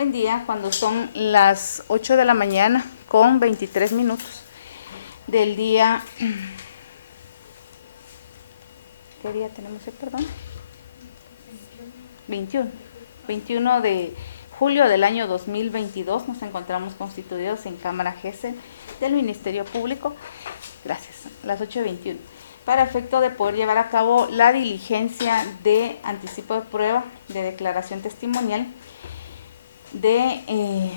Buen día, cuando son las 8 de la mañana con 23 minutos del día. ¿Qué día tenemos hoy, perdón? 21 de julio del año 2022. Nos encontramos constituidos en Cámara GESEL del Ministerio Público. Gracias, las 8:21. Para efecto de poder llevar a cabo la diligencia de anticipo de prueba de declaración testimonial de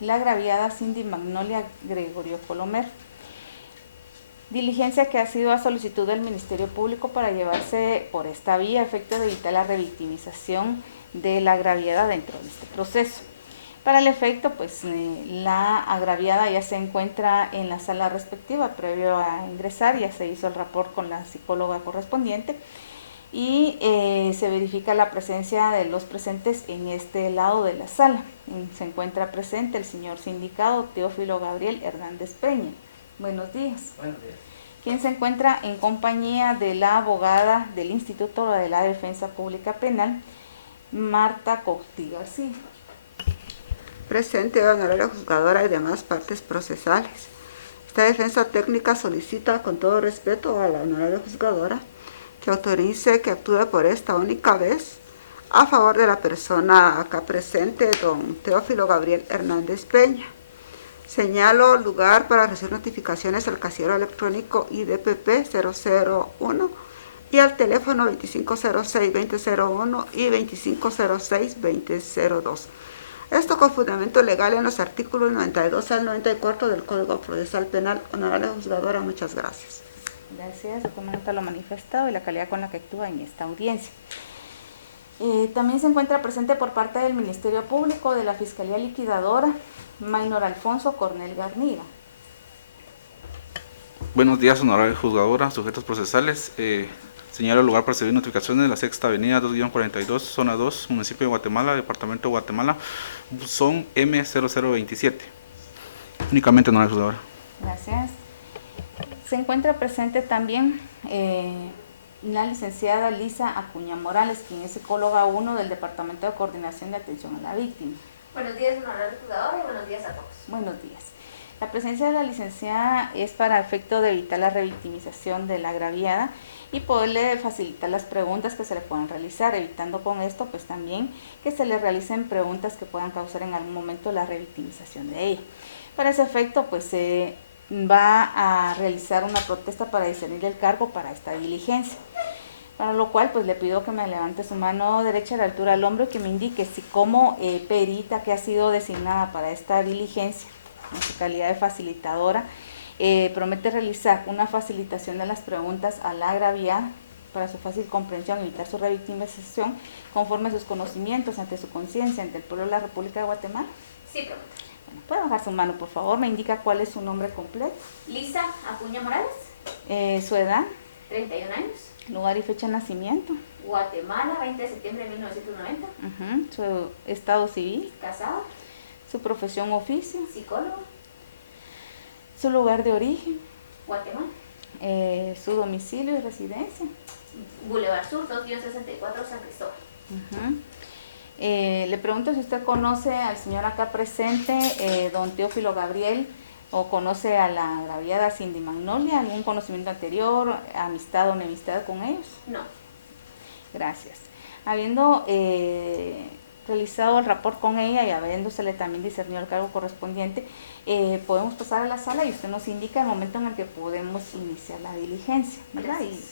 la agraviada Cindy Magnolia Gregorio Colomer. Diligencia que ha sido a solicitud del Ministerio Público para llevarse por esta vía a efecto de evitar la revictimización de la agraviada dentro de este proceso. Para el efecto, pues la agraviada ya se encuentra en la sala respectiva. Previo a ingresar ya se hizo el rapport con la psicóloga correspondiente y se verifica la presencia de los presentes en este lado de la sala. Se encuentra presente el señor sindicado Teófilo Gabriel Hernández Peña. Buenos días. Buenos días. Quien se encuentra en compañía de la abogada del Instituto de la Defensa Pública Penal, Marta Cocti García. Presente, honorable juzgadora y demás partes procesales. Esta defensa técnica solicita con todo respeto a la honorable juzgadora que autorice que actúe por esta única vez a favor de la persona acá presente, don Teófilo Gabriel Hernández Peña. Señalo lugar para recibir notificaciones al casillero electrónico IDPP 001 y al teléfono 2506-2001 y 2506-2002. Esto con fundamento legal en los artículos 92 al 94 del Código Procesal Penal. Honorable juzgadora, muchas gracias. Gracias, toma nota lo manifestado y la calidad con la que actúa en esta audiencia. También se encuentra presente por parte del Ministerio Público, de la Fiscalía Liquidadora, Maynor Alfonso Cornel Garniga. Buenos días, honorable juzgadora, sujetos procesales. Señalo el lugar para recibir notificaciones de la Sexta Avenida 2-42, Zona 2, Municipio de Guatemala, Departamento de Guatemala, son M0027. Únicamente, honorable juzgadora. Gracias. Se encuentra presente también la licenciada Lisa Acuña Morales, quien es psicóloga 1 del Departamento de Coordinación de Atención a la Víctima. Buenos días, honorable juzgadora, y buenos días a todos. Buenos días. La presencia de la licenciada es para efecto de evitar la revictimización de la agraviada y poderle facilitar las preguntas que se le puedan realizar, evitando con esto pues también que se le realicen preguntas que puedan causar en algún momento la revictimización de ella. Para ese efecto pues se va a realizar una protesta para discernir el cargo para esta diligencia. Para lo cual pues le pido que me levante su mano derecha a la altura del hombro y que me indique si como perita que ha sido designada para esta diligencia, en su calidad de facilitadora, promete realizar una facilitación de las preguntas a la agraviada para su fácil comprensión y evitar su revictimización conforme a sus conocimientos, ante su conciencia, ante el pueblo de la República de Guatemala. Sí, prometo. Bueno, puede bajar su mano, por favor. Me indica cuál es su nombre completo. Lisa Acuña Morales, Su edad, 31 años, lugar y fecha de nacimiento. Guatemala, 20 de septiembre de 1990, Su estado civil, casado, su profesión, oficio, psicólogo, su lugar de origen, Guatemala, su domicilio y residencia. Boulevard Sur, 2-64, San Cristóbal. Le pregunto si usted conoce al señor acá presente, don Teófilo Gabriel, o conoce a la agraviada Cindy Magnolia, algún conocimiento anterior, amistad o enemistad con ellos. No. Gracias. Habiendo realizado el rapport con ella y habiéndosele también discernido el cargo correspondiente, podemos pasar a la sala y usted nos indica el momento en el que podemos iniciar la diligencia, ¿verdad? Gracias.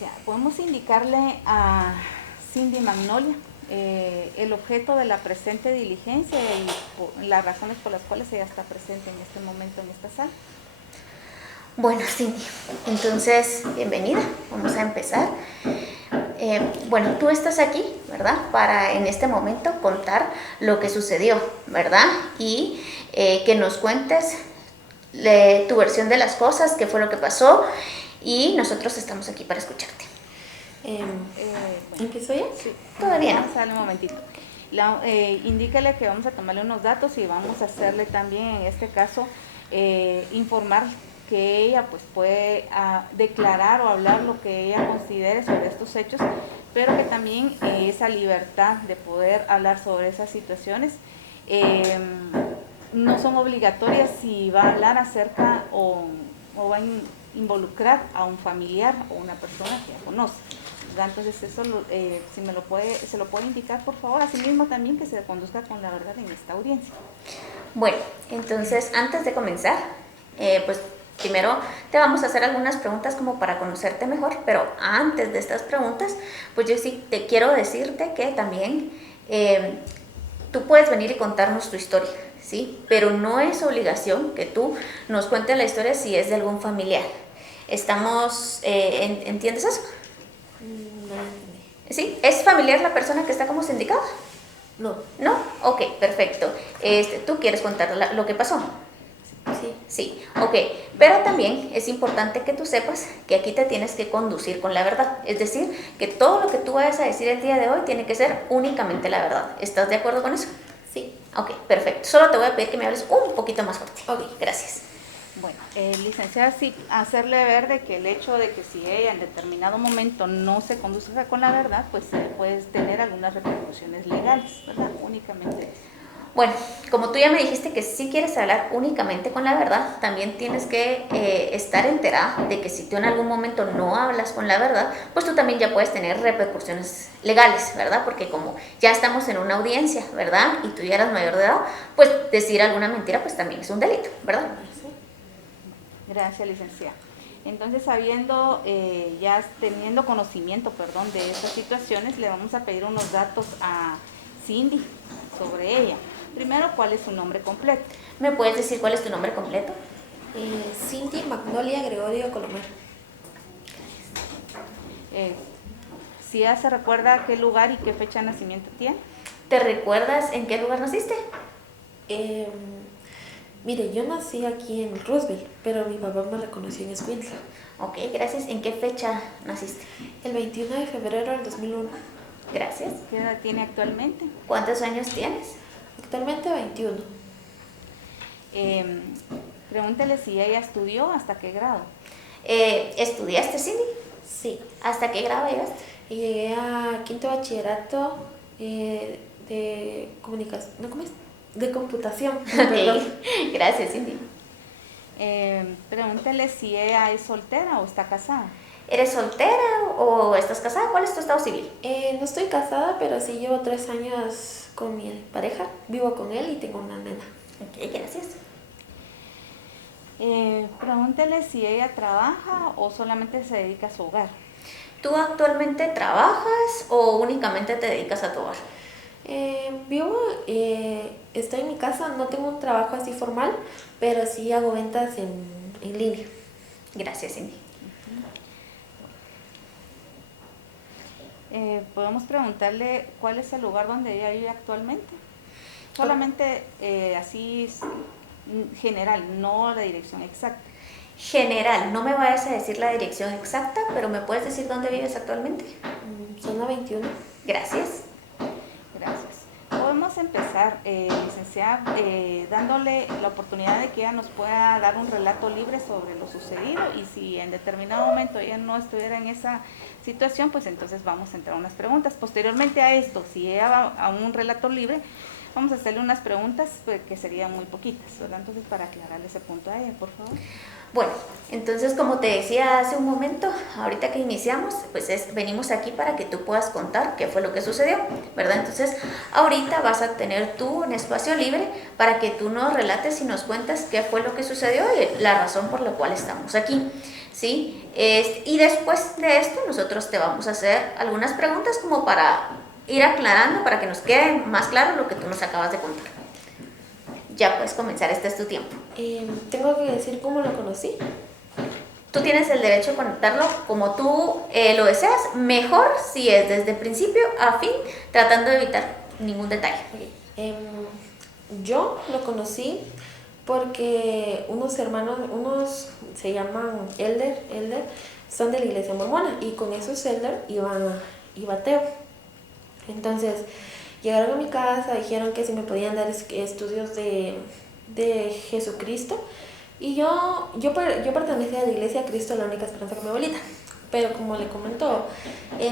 licenciada, podemos indicarle a Cindy Magnolia el objeto de la presente diligencia y las razones por las cuales ella está presente en este momento en esta sala. Bueno, Cindy, entonces, bienvenida. Vamos a empezar. Bueno, tú estás aquí, ¿verdad? Para en este momento contar lo que sucedió, ¿verdad? Y que nos cuentes tu versión de las cosas, qué fue lo que pasó, y nosotros estamos aquí para escucharte. ¿Empiezo ya? Sí. Todavía no. Vamos a darle un momentito. Indícale que vamos a tomarle unos datos y vamos a hacerle también, en este caso, informar que ella pues puede declarar o hablar lo que ella considere sobre estos hechos, pero que también esa libertad de poder hablar sobre esas situaciones no son obligatorias si va a hablar acerca o va a involucrar a un familiar o una persona que ya conoce. Entonces eso si se lo puede indicar, por favor, asimismo también que se conduzca con la verdad en esta audiencia. Bueno, entonces antes de comenzar, pues primero te vamos a hacer algunas preguntas como para conocerte mejor, pero antes de estas preguntas, pues yo sí te quiero decirte que también tú puedes venir y contarnos tu historia, ¿sí? Pero no es obligación que tú nos cuentes la historia si es de algún familiar. ¿Entiendes eso? ¿Sí? ¿Es familiar la persona que está como sindicada? No. ¿No? Ok, perfecto. ¿Tú quieres contar lo que pasó? Sí. Sí, ok. Pero también es importante que tú sepas que aquí te tienes que conducir con la verdad. Es decir, que todo lo que tú vayas a decir el día de hoy tiene que ser únicamente la verdad. ¿Estás de acuerdo con eso? Sí. Ok, perfecto. Solo te voy a pedir que me hables un poquito más fuerte. Ok. Gracias. Bueno, licenciada, sí, hacerle ver de que el hecho de que si ella en determinado momento no se conduzca con la verdad, pues puede tener algunas repercusiones legales, ¿verdad? Únicamente eso. Bueno, como tú ya me dijiste que si quieres hablar únicamente con la verdad, también tienes que estar enterada de que si tú en algún momento no hablas con la verdad, pues tú también ya puedes tener repercusiones legales, ¿verdad? Porque como ya estamos en una audiencia, ¿verdad? Y tú ya eras mayor de edad, pues decir alguna mentira pues también es un delito, ¿verdad? Gracias, licenciada. Entonces, teniendo conocimiento, de estas situaciones, le vamos a pedir unos datos a Cindy sobre ella. Primero, ¿cuál es su nombre completo? ¿Me puedes decir cuál es tu nombre completo? Cindy Magnolia Gregorio Colomar. Si ella se recuerda qué lugar y qué fecha de nacimiento tiene. ¿Te recuerdas en qué lugar naciste? Mire, yo nací aquí en Roosevelt, pero mi papá me reconoció en Escuintla. Ok, gracias. ¿En qué fecha naciste? El 21 de febrero del 2001. Gracias. ¿Qué edad tiene actualmente? ¿Cuántos años tienes? Actualmente 21. Pregúntele si ella estudió, ¿hasta qué grado? ¿Estudiaste, Cindy? Sí. ¿Hasta qué grado llegaste? Y llegué a quinto bachillerato de comunicación. ¿No, cómo es? De computación. Perdón. Ok, gracias, Cindy. Pregúntele si ella es soltera o está casada. ¿Eres soltera o estás casada? ¿Cuál es tu estado civil? No estoy casada, pero sí llevo 3 años con mi pareja. Vivo con él y tengo una nena. Ok, gracias. Pregúntele si ella trabaja o solamente se dedica a su hogar. ¿Tú actualmente trabajas o únicamente te dedicas a tu hogar? Estoy en mi casa, no tengo un trabajo así formal, pero sí hago ventas en línea. Gracias, Cindy. Podemos preguntarle cuál es el lugar donde ella vive actualmente. Solamente así general, no la dirección exacta. General, no me vayas a decir la dirección exacta, pero ¿me puedes decir dónde vives actualmente? Zona 21. Gracias. Gracias. Podemos empezar, licenciada, dándole la oportunidad de que ella nos pueda dar un relato libre sobre lo sucedido, y si en determinado momento ella no estuviera en esa situación, pues entonces vamos a entrar a unas preguntas. Posteriormente a esto, si ella va a un relato libre, Vamos a hacerle unas preguntas pues, que serían muy poquitas, ¿verdad? Entonces, para aclararle ese punto a ella, por favor. Bueno, entonces como te decía hace un momento, ahorita que iniciamos, pues venimos aquí para que tú puedas contar qué fue lo que sucedió, ¿verdad? Entonces, ahorita vas a tener tú un espacio libre para que tú nos relates y nos cuentes qué fue lo que sucedió y la razón por la cual estamos aquí, ¿sí? Y después de esto, nosotros te vamos a hacer algunas preguntas como para ir aclarando, para que nos quede más claro lo que tú nos acabas de contar. Ya puedes comenzar, este es tu tiempo. Tengo que decir cómo lo conocí. Tú tienes el derecho a contarlo como tú lo deseas, mejor si es desde principio a fin, tratando de evitar ningún detalle. Okay. Yo lo conocí porque unos hermanos, unos se llaman elder, son de la iglesia mormona y con esos elder iba Teo. Entonces llegaron a mi casa, dijeron que si me podían dar estudios de Jesucristo. Y yo pertenecía a la iglesia Cristo, la única esperanza con mi abuelita. Pero como le comentó,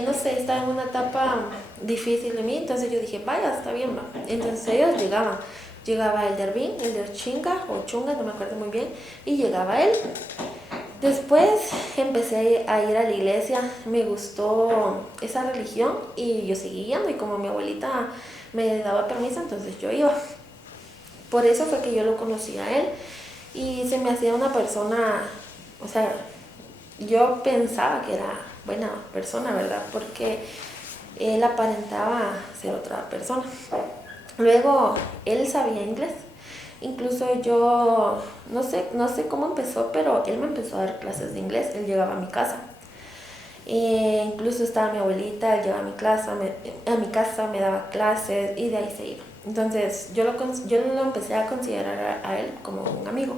no sé, estaba en una etapa difícil de mí, entonces yo dije, vaya, está bien, va. Entonces ellos llegaban. Llegaba el Dervin, el de Chinga o Chunga, no me acuerdo muy bien, y llegaba él. Después empecé a ir a la iglesia, me gustó esa religión y yo seguí yendo y como mi abuelita me daba permiso, entonces yo iba. Por eso fue que yo lo conocí a él y se me hacía una persona, o sea, yo pensaba que era buena persona, ¿verdad? Porque él aparentaba ser otra persona. Luego, él sabía inglés. Incluso yo, no sé cómo empezó, pero él me empezó a dar clases de inglés. Él llegaba a mi casa. Incluso estaba mi abuelita, él llegaba a mi casa, me daba clases y de ahí se iba. Entonces, yo lo empecé a considerar a él como un amigo.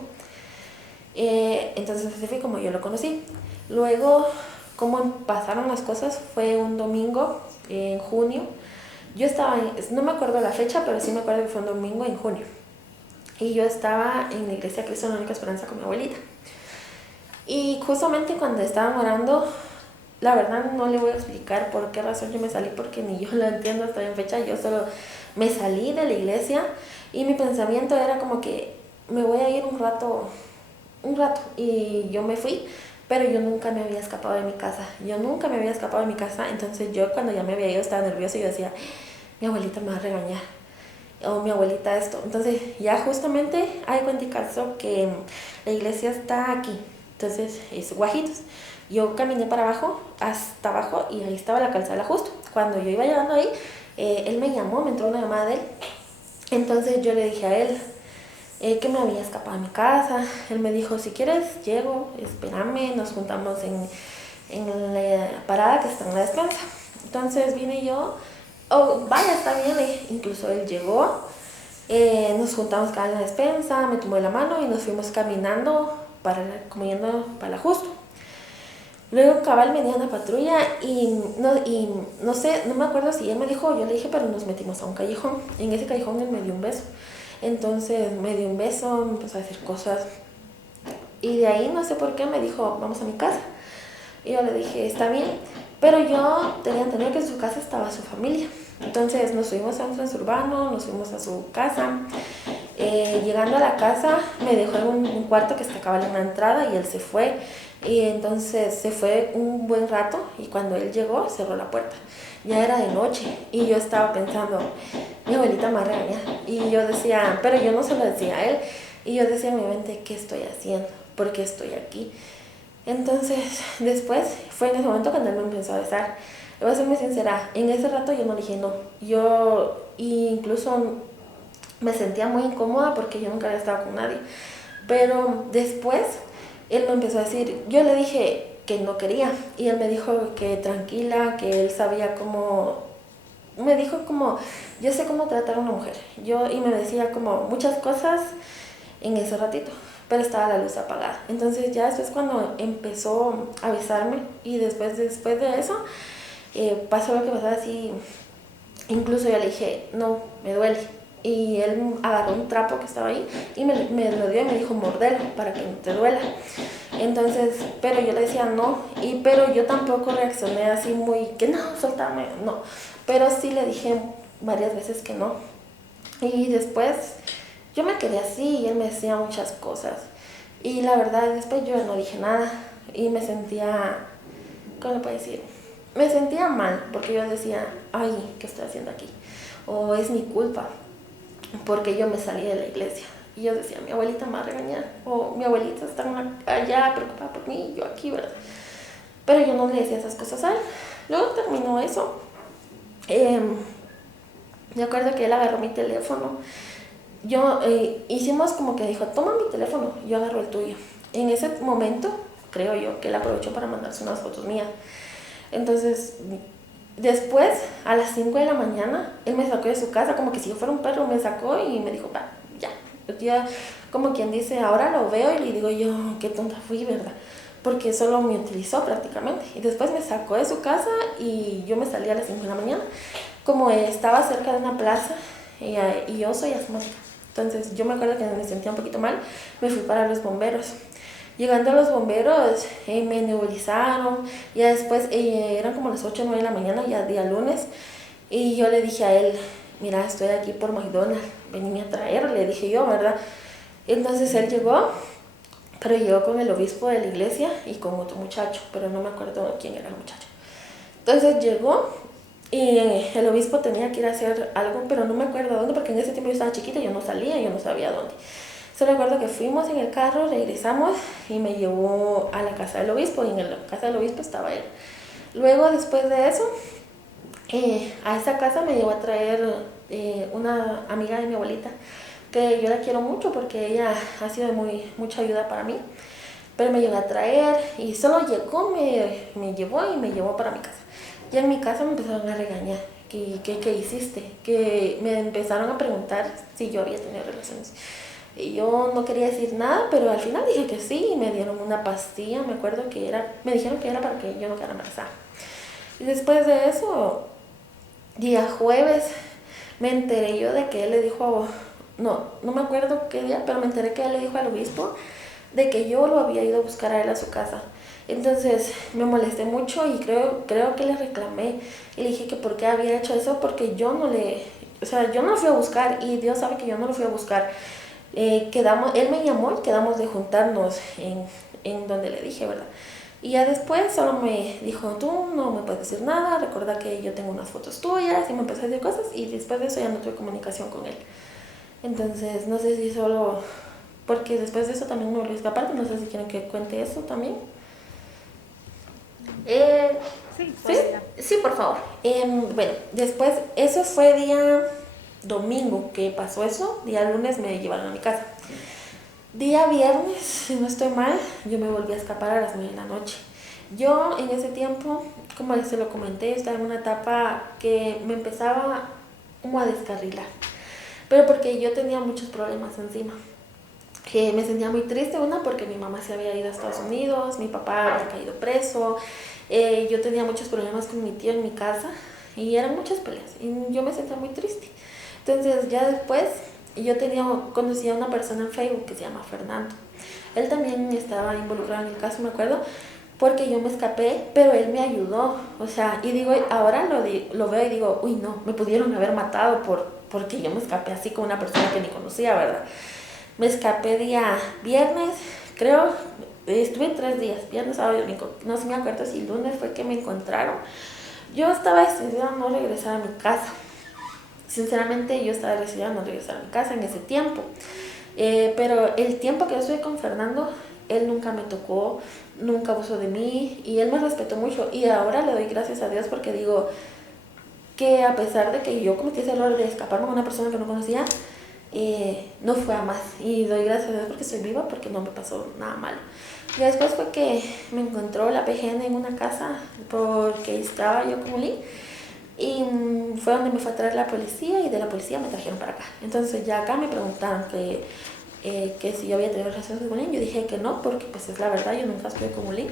Entonces, así fue como yo lo conocí. Luego, cómo pasaron las cosas, fue un domingo en junio. Yo estaba, no me acuerdo la fecha, pero sí me acuerdo que fue un domingo en junio. Y yo estaba en la iglesia Cristo, la única esperanza con mi abuelita. Y justamente cuando estaban orando, la verdad no le voy a explicar por qué razón yo me salí, porque ni yo lo entiendo hasta en fecha. Yo solo me salí de la iglesia y mi pensamiento era como que me voy a ir un rato. Y yo me fui, pero yo nunca me había escapado de mi casa. Entonces yo cuando ya me había ido estaba nerviosa y yo decía, mi abuelita me va a regañar. O mi abuelita esto. Entonces ya justamente hay cuenta caso que la iglesia está aquí. Entonces es Guajitos. Yo caminé para abajo, hasta abajo, y ahí estaba la calzada justo. Cuando yo iba llegando ahí, él me llamó, me entró una llamada de él. Entonces yo le dije a él que me había escapado de mi casa. Él me dijo, si quieres llego, espérame, nos juntamos en la parada que está en la despensa. Entonces vine yo, vaya, está bien. Incluso él llegó, nos juntamos cada en la despensa, me tomó de la mano y nos fuimos caminando como yendo para la justo. Luego cabal venía una patrulla y no sé, no me acuerdo si él me dijo o yo le dije, pero nos metimos a un callejón. En ese callejón él me dio un beso. Entonces me dio un beso, me empezó a decir cosas y de ahí no sé por qué me dijo, vamos a mi casa. Y yo le dije, está bien, pero yo tenía entendido que en su casa estaba su familia. Entonces nos subimos a un transurbano, nos fuimos a su casa. Llegando a la casa me dejó en un cuarto que estaba en la entrada y él se fue. Y entonces se fue un buen rato y cuando él llegó cerró la puerta. Ya era de noche y yo estaba pensando, mi abuelita me va a regañar. Y yo decía, pero yo no se lo decía a él. Y yo decía en mi mente, ¿qué estoy haciendo? ¿Por qué estoy aquí? Entonces después fue en ese momento cuando él me empezó a besar. Le voy a ser muy sincera, en ese rato yo no dije no. Yo incluso me sentía muy incómoda porque yo nunca había estado con nadie. Pero después él me empezó a decir, yo le dije que no quería y él me dijo que tranquila, que él sabía cómo, me dijo como, yo sé cómo tratar a una mujer. Y me decía como muchas cosas en ese ratito, pero estaba la luz apagada. Entonces ya después cuando empezó a besarme y después de eso, pasó lo que pasaba así. Incluso yo le dije, no, me duele. Y él agarró un trapo que estaba ahí y me lo dio y me dijo, mordelo para que no te duela. Entonces, pero yo le decía no, pero yo tampoco reaccioné así muy, que no, soltame, no. Pero sí le dije varias veces que no. Y después yo me quedé así y él me decía muchas cosas. Y la verdad, después yo no dije nada y me sentía, ¿cómo le puedo decir? Me sentía mal porque yo decía, ay, ¿qué estoy haciendo aquí? O es mi culpa porque yo me salí de la iglesia. Y yo decía, mi abuelita me va a regañar, o mi abuelita está allá preocupada por mí, y yo aquí, ¿verdad? Pero yo no le decía esas cosas a él. Luego terminó eso. Me acuerdo que él agarró mi teléfono. Hicimos como que dijo, toma mi teléfono, yo agarro el tuyo. En ese momento, creo yo, que él aprovechó para mandarse unas fotos mías. Entonces, después, a las 5 de la mañana, él me sacó de su casa, como que si yo fuera un perro, me sacó y me dijo, va, ya. Ya, como quien dice, ahora lo veo y le digo yo, qué tonta fui, ¿verdad? Porque solo me utilizó prácticamente. Y después me sacó de su casa y yo me salí a las 5 de la mañana. Como estaba cerca de una plaza y yo soy asmática. Entonces yo me acuerdo que me sentía un poquito mal, me fui para los bomberos. Llegando a los bomberos me nebulizaron, ya después eran como las 8 o 9 de la mañana, ya día lunes, y yo le dije a él, mira, estoy aquí por McDonald's, veníme a traer, le dije yo, ¿verdad? Entonces él llegó, pero llegó con el obispo de la iglesia y con otro muchacho, pero no me acuerdo quién era el muchacho. Entonces llegó y el obispo tenía que ir a hacer algo, pero no me acuerdo dónde, porque en ese tiempo yo estaba chiquita, yo no salía, yo no sabía dónde. Solo recuerdo que fuimos en el carro, regresamos y me llevó a la casa del obispo, y en la casa del obispo estaba él. Luego, después de eso, a esa casa me llevó a traer una amiga de mi abuelita, que yo la quiero mucho porque ella ha sido de mucha ayuda para mí. Pero me llevó a traer y solo llegó, me llevó y me llevó para mi casa. Y en mi casa me empezaron a regañar. ¿Qué hiciste? Que me empezaron a preguntar si yo había tenido relaciones. Y yo no quería decir nada, pero al final dije que sí, y me dieron una pastilla, me acuerdo que me dijeron que era para que yo no quedara embarazada. Y después de eso, día jueves, me enteré yo de que él le dijo, no me acuerdo qué día, pero me enteré que él le dijo al obispo de que yo lo había ido a buscar a él a su casa. Entonces me molesté mucho y creo que le reclamé y le dije que por qué había hecho eso, porque yo no lo fui a buscar, y Dios sabe que yo no lo fui a buscar. Él me llamó y quedamos de juntarnos en donde le dije, ¿verdad? Y ya después solo me dijo, tú no me puedes decir nada, recuerda que yo tengo unas fotos tuyas, y me empezó a decir cosas, y después de eso ya no tuve comunicación con él. Entonces no sé si solo, porque después de eso también me volví a escapar, no sé si quieren que cuente eso también. Sí, por favor. Bueno, después, eso fue día domingo que pasó eso, día lunes me llevaron a mi casa. Día viernes, si no estoy mal, yo me volví a escapar a las 9 de la noche. Yo en ese tiempo, como se lo comenté, estaba en una etapa que me empezaba como a descarrilar, pero porque yo tenía muchos problemas encima. Que me sentía muy triste, porque mi mamá se había ido a Estados Unidos, mi papá había caído preso, yo tenía muchos problemas con mi tío en mi casa y eran muchas peleas y yo me sentía muy triste. Entonces ya después conocí a una persona en Facebook que se llama Fernando. Él también estaba involucrado en el caso, me acuerdo, porque yo me escapé, pero él me ayudó. O sea, y digo, ahora lo veo y digo, uy, no, me pudieron haber matado porque yo me escapé así con una persona que ni conocía, ¿verdad? Me escapé día viernes, creo, estuve 3 días, viernes, sábado y domingo. No sé, me acuerdo si el lunes fue que me encontraron. Yo estaba decidida a no regresar a mi casa. Sinceramente, yo estaba decidida a no regresar a mi casa en ese tiempo. Pero el tiempo que yo estuve con Fernando, él nunca me tocó, nunca abusó de mí y él me respetó mucho. Y ahora le doy gracias a Dios porque digo que a pesar de que yo cometí ese error de escaparme con una persona que no conocía, no fue a más, y doy gracias a Dios porque estoy viva, porque no me pasó nada malo. Y después fue que me encontró la PGN en una casa porque estaba yo con Uli, y fue donde me fue a traer la policía, y de la policía me trajeron para acá. Entonces ya acá me preguntaron que si yo había tenido relaciones con Uli. Yo dije que no, porque pues es la verdad, yo nunca estuve con Uli,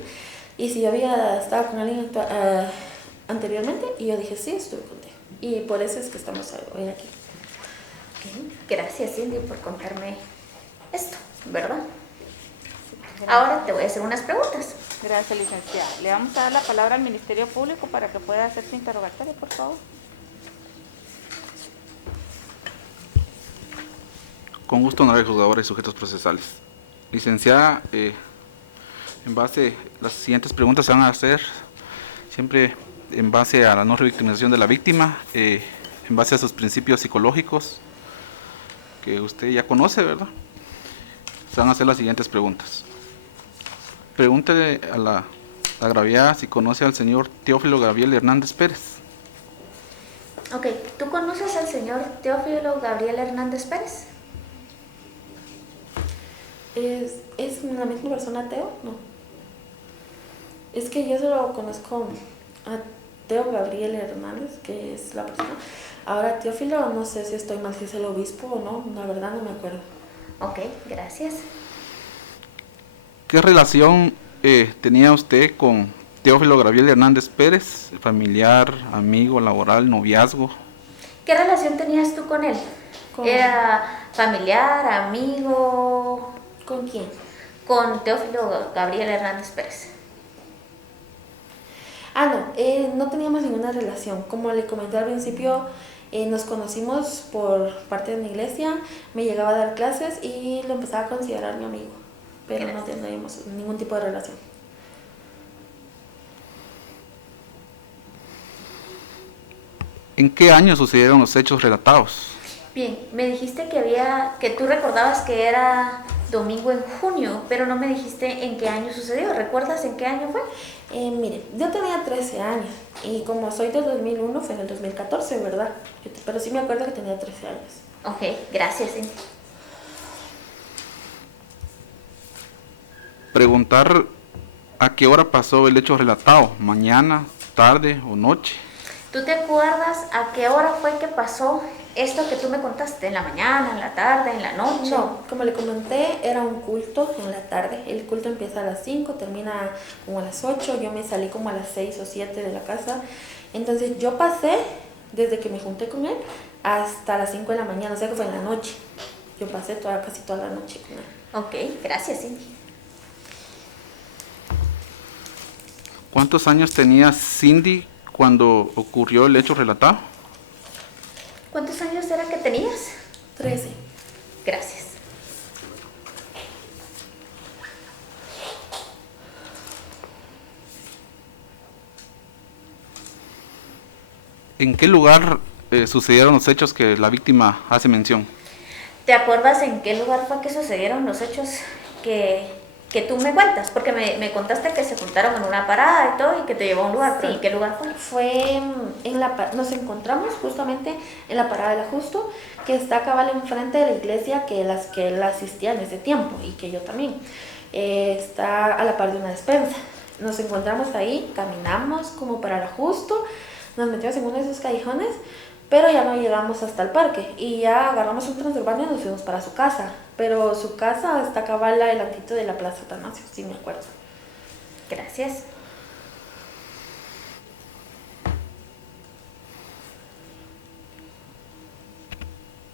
y si yo había estado con alguien anteriormente, y yo dije sí, estuve contigo, y por eso es que estamos hoy aquí. Gracias, Cindy, por contarme esto, ¿verdad? Ahora te voy a hacer unas preguntas. Gracias, licenciada. Le vamos a dar la palabra al Ministerio Público para que pueda hacer su interrogatorio, por favor. Con gusto, honorable juzgadora y sujetos procesales. Licenciada, en base, las siguientes preguntas se van a hacer siempre en base a la no revictimización de la víctima, en base a sus principios psicológicos, que usted ya conoce, ¿verdad? Se van a hacer las siguientes preguntas. Pregúntele a la agraviada si conoce al señor Teófilo Gabriel Hernández Pérez. Ok, ¿tú conoces al señor Teófilo Gabriel Hernández Pérez? ¿Es la misma persona, Teo? No. Es que yo solo conozco a Teo Gabriel Hernández, que es la persona. Ahora, Teófilo, no sé si estoy mal, si es el obispo o no, la verdad no me acuerdo. Ok, gracias. ¿Qué relación tenía usted con Teófilo Gabriel Hernández Pérez? ¿Familiar, amigo, laboral, noviazgo? ¿Qué relación tenías tú con él? ¿Era familiar, amigo? ¿Con quién? Con Teófilo Gabriel Hernández Pérez. No teníamos ninguna relación. Como le comenté al principio, nos conocimos por parte de mi iglesia, me llegaba a dar clases y lo empezaba a considerar mi amigo, pero no teníamos ningún tipo de relación. ¿En qué año sucedieron los hechos relatados? Bien, me dijiste que tú recordabas que era domingo en junio, pero no me dijiste en qué año sucedió. ¿Recuerdas en qué año fue? Mire, yo tenía 13 años y como soy del 2001 fue en el 2014, ¿verdad? Pero sí me acuerdo que tenía 13 años. Ok, gracias, Cindy. Preguntar a qué hora pasó el hecho relatado, mañana, tarde o noche. ¿Tú te acuerdas a qué hora fue que pasó esto que tú me contaste? ¿En la mañana, en la tarde, en la noche? No, como le comenté, era un culto en la tarde. El culto empieza a las 5, termina como a las 8. Yo me salí como a las 6 o 7 de la casa. Entonces yo pasé, desde que me junté con él, hasta las 5 de la mañana, o sea que fue en la noche. Yo pasé casi toda la noche con él. Ok, gracias, Cindy. ¿Cuántos años tenía Cindy cuando ocurrió el hecho relatado? ¿Cuántos años era que tenías? 13. Gracias. ¿En qué lugar sucedieron los hechos que la víctima hace mención? ¿Te acuerdas en qué lugar fue que sucedieron los hechos que tú me cuentas? Porque me contaste que se juntaron en una parada y todo y que te llevó a un lugar. Sí. ¿En qué lugar fue? Fue nos encontramos justamente en la parada del Justo, que está cabal enfrente de la iglesia que él asistía en ese tiempo y que yo también. Está a la par de una despensa. Nos encontramos ahí, caminamos como para el Justo, nos metimos en uno de esos callejones, pero ya no llegamos hasta el parque y ya agarramos un transurbano y nos fuimos para su casa. Pero su casa está cabal adelantito de la Plaza Atanasio, sí me acuerdo. Gracias.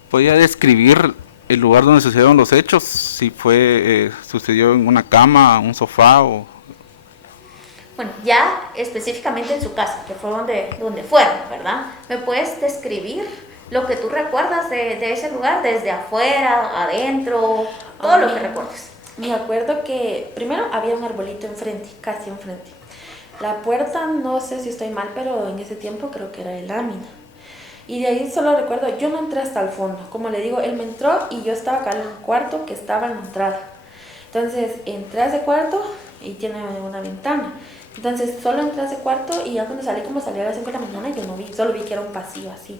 ¿Podría describir el lugar donde sucedieron los hechos? Si sucedió en una cama, un sofá o... Bueno, ya específicamente en su casa, que fue donde fueron, ¿verdad? ¿Me puedes describir lo que tú recuerdas de ese lugar, desde afuera, adentro, todo lo que recuerdes? Me acuerdo que primero había un arbolito enfrente, casi enfrente. La puerta, no sé si estoy mal, pero en ese tiempo creo que era de lámina. Y de ahí solo recuerdo, yo no entré hasta el fondo. Como le digo, él me entró y yo estaba acá en un cuarto que estaba en la entrada. Entonces entré a ese cuarto y tiene una ventana. Entonces solo entré a ese cuarto y ya cuando salí, como salí a las 5 de la mañana, yo no vi, solo vi que era un pasillo así.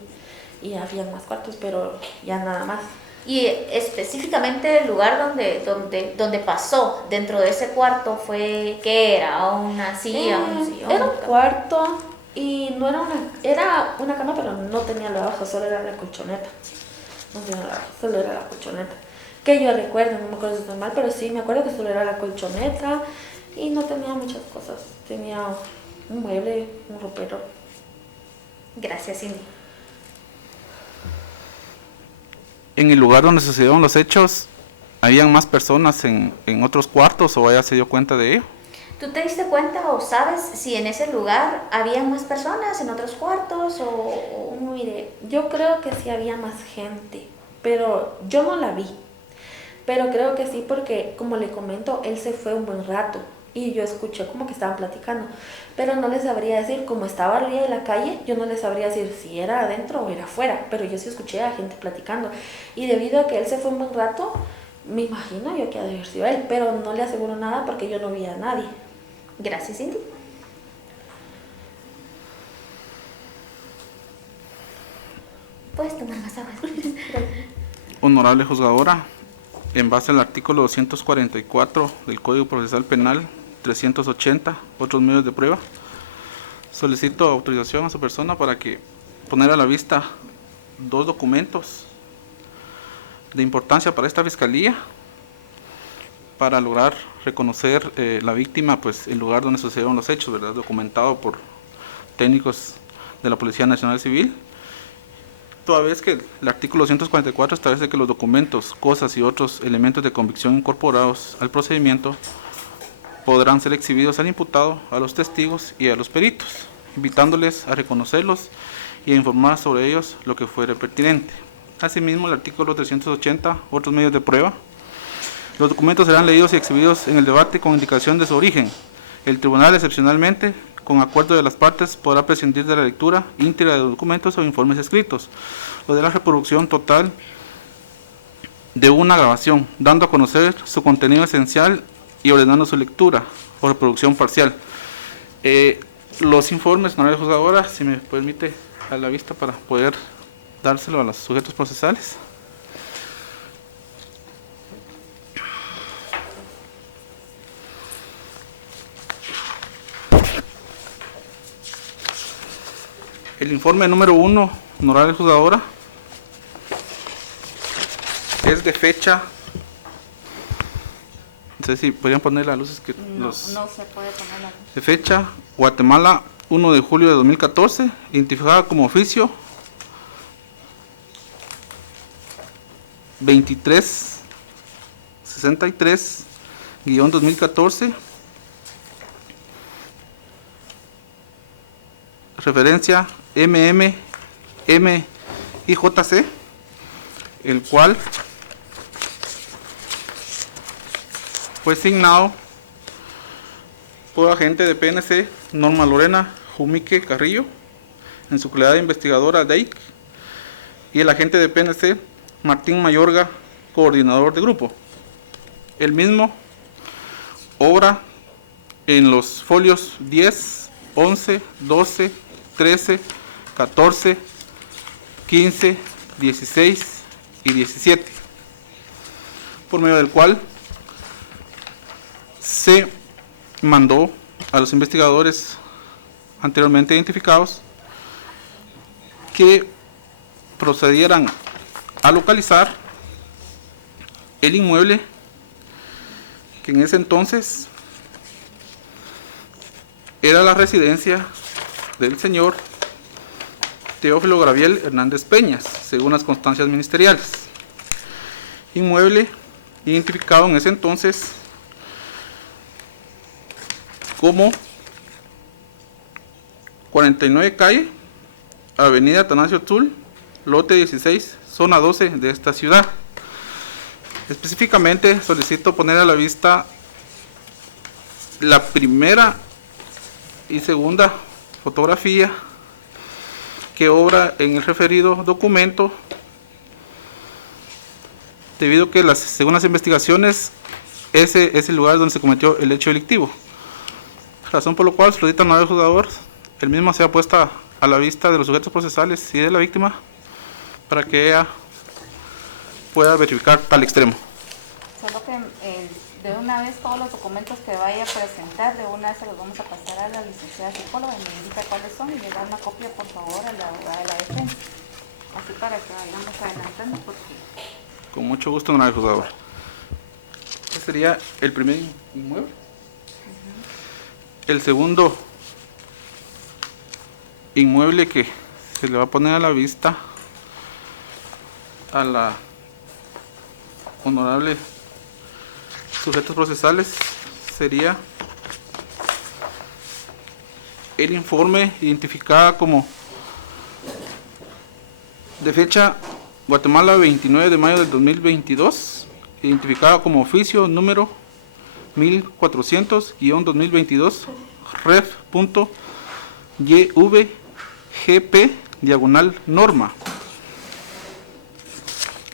Y había más cuartos, pero ya nada más. Y específicamente el lugar donde pasó dentro de ese cuarto fue, ¿qué era? ¿Una silla? ¿Un sillón? Era un cuarto y no era una cama, pero no tenía lo abajo, solo era la colchoneta. No tenía lo abajo, solo era la colchoneta. Que yo recuerdo, no me acuerdo si es normal, pero sí me acuerdo que solo era la colchoneta y no tenía muchas cosas. Tenía un mueble, un ropero. Gracias, Cindy. En el lugar donde sucedieron los hechos, ¿habían más personas en otros cuartos o ella se dio cuenta de ello? ¿Tú te diste cuenta o sabes si en ese lugar había más personas en otros cuartos o...? Mire, yo creo que sí había más gente, pero yo no la vi. pero creo que sí porque, como le comento, él se fue un buen rato y yo escuché como que estaban platicando, pero no les sabría decir, como estaba a la orilla de la calle, yo no les sabría decir si era adentro o era afuera, pero yo sí escuché a gente platicando, y debido a que él se fue un buen rato, me imagino yo que ha de haber sido él, pero no le aseguro nada porque yo no vi a nadie. Gracias, Cindy. Puedes tomar más agua. Honorable juzgadora, en base al artículo 244 del Código Procesal Penal, 380, otros medios de prueba, solicito autorización a su persona para que poner a la vista dos documentos de importancia para esta fiscalía para lograr reconocer la víctima, pues el lugar donde sucedieron los hechos, ¿verdad? Documentado por técnicos de la Policía Nacional Civil. Toda vez que el artículo 244 establece que los documentos, cosas y otros elementos de convicción incorporados al procedimiento podrán ser exhibidos al imputado, a los testigos y a los peritos, invitándoles a reconocerlos y a informar sobre ellos lo que fuere pertinente. Asimismo, el artículo 380, otros medios de prueba. Los documentos serán leídos y exhibidos en el debate con indicación de su origen. El tribunal, excepcionalmente, con acuerdo de las partes, podrá prescindir de la lectura íntegra de documentos o informes escritos, o de la reproducción total de una grabación, dando a conocer su contenido esencial y ordenando su lectura o reproducción parcial. Los informes, honorable juzgadora, si me permite a la vista para poder dárselo a los sujetos procesales. El informe número 1, honorable juzgadora, es de fecha. No sé si podrían poner las luces que No se puede poner la luz. de fecha, Guatemala, 1 de julio de 2014, identificada como oficio 2363-2014, referencia MMMIJC, el cual fue signado por agente de PNC Norma Lorena Jumique Carrillo, en su calidad de investigadora DEIC, y el agente de PNC Martín Mayorga, coordinador de grupo. El mismo obra en los folios 10, 11, 12, 13, 14, 15, 16 y 17, por medio del cual se mandó a los investigadores anteriormente identificados que procedieran a localizar el inmueble que en ese entonces era la residencia del señor Teófilo Graviel Hernández Peñas, según las constancias ministeriales. Inmueble identificado en ese entonces como 49 calle, avenida Atanasio Tul, lote 16, zona 12 de esta ciudad. Específicamente solicito poner a la vista la primera y segunda fotografía que obra en el referido documento, debido a que según las investigaciones ese es el lugar donde se cometió el hecho delictivo, razón por la cual solicita al honorable juzgador el mismo sea puesta a la vista de los sujetos procesales y de la víctima para que ella pueda verificar tal extremo. Solo que de una vez todos los documentos que vaya a presentar, de una vez se los vamos a pasar a la licenciada psicóloga y me indica cuáles son y le da una copia por favor a la abogada de la defensa. Así para que vayamos adelantando porque... Con mucho gusto, honorable juzgador. Este sería el primer inmueble. El segundo inmueble que se le va a poner a la vista a la honorable sujetos procesales sería el informe identificada como de fecha Guatemala 29 de mayo del 2022, identificada como oficio número 1400-2022, ref.yvgp/norma,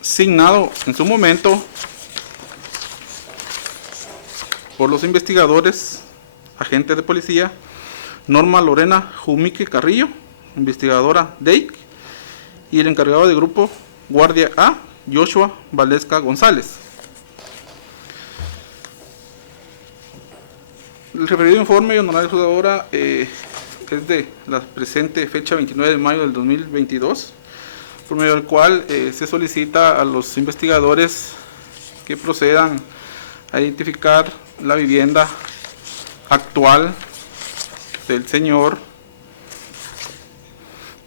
signado en su momento por los investigadores, agentes de policía, Norma Lorena Jumique Carrillo, investigadora DEIC, y el encargado de grupo Guardia A, Joshua Valesca González. El referido informe, honorable juzgadora, es de la presente fecha 29 de mayo del 2022, por medio del cual se solicita a los investigadores que procedan a identificar la vivienda actual del señor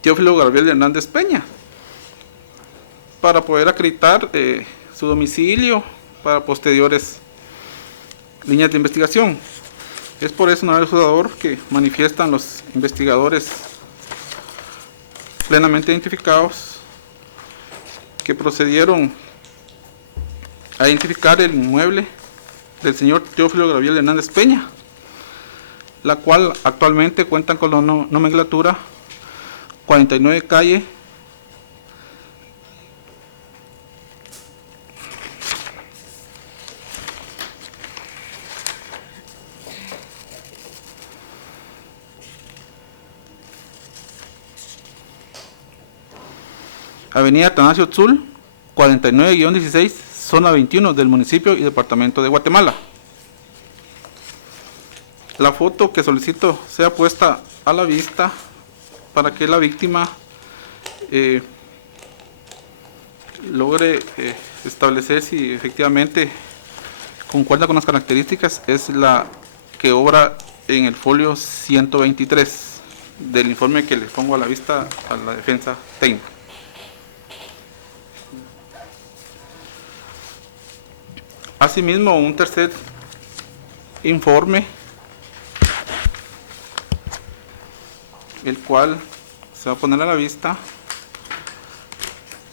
Teófilo Gabriel Hernández Peña, para poder acreditar su domicilio para posteriores líneas de investigación. Es por eso, honorable juzgador, que manifiestan los investigadores plenamente identificados que procedieron a identificar el inmueble del señor Teófilo Gabriel Hernández Peña, la cual actualmente cuentan con la nomenclatura 49 calle Avenida Atanasio Tzul, 49-16, zona 21 del municipio y departamento de Guatemala. La foto que solicito sea puesta a la vista para que la víctima logre establecer si efectivamente concuerda con las características. Es la que obra en el folio 123 del informe que le pongo a la vista a la defensa técnica. Asimismo, un tercer informe, el cual se va a poner a la vista,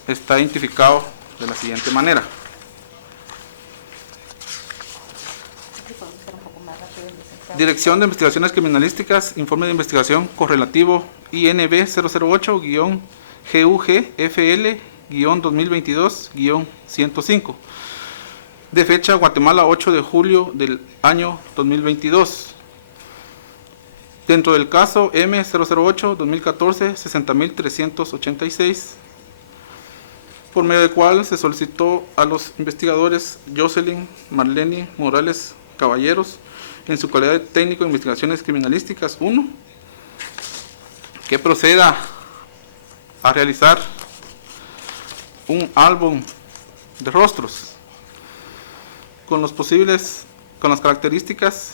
está identificado de la siguiente manera. Dirección de Investigaciones Criminalísticas, informe de investigación correlativo INB 008-GUGFL-2022-105, de fecha Guatemala 8 de julio del año 2022. Dentro del caso M008-2014, 60.386, por medio del cual se solicitó a los investigadores Jocelyn Marlene Morales Caballeros, en su calidad de técnico de investigaciones criminalísticas 1, que proceda a realizar un álbum de rostros con las características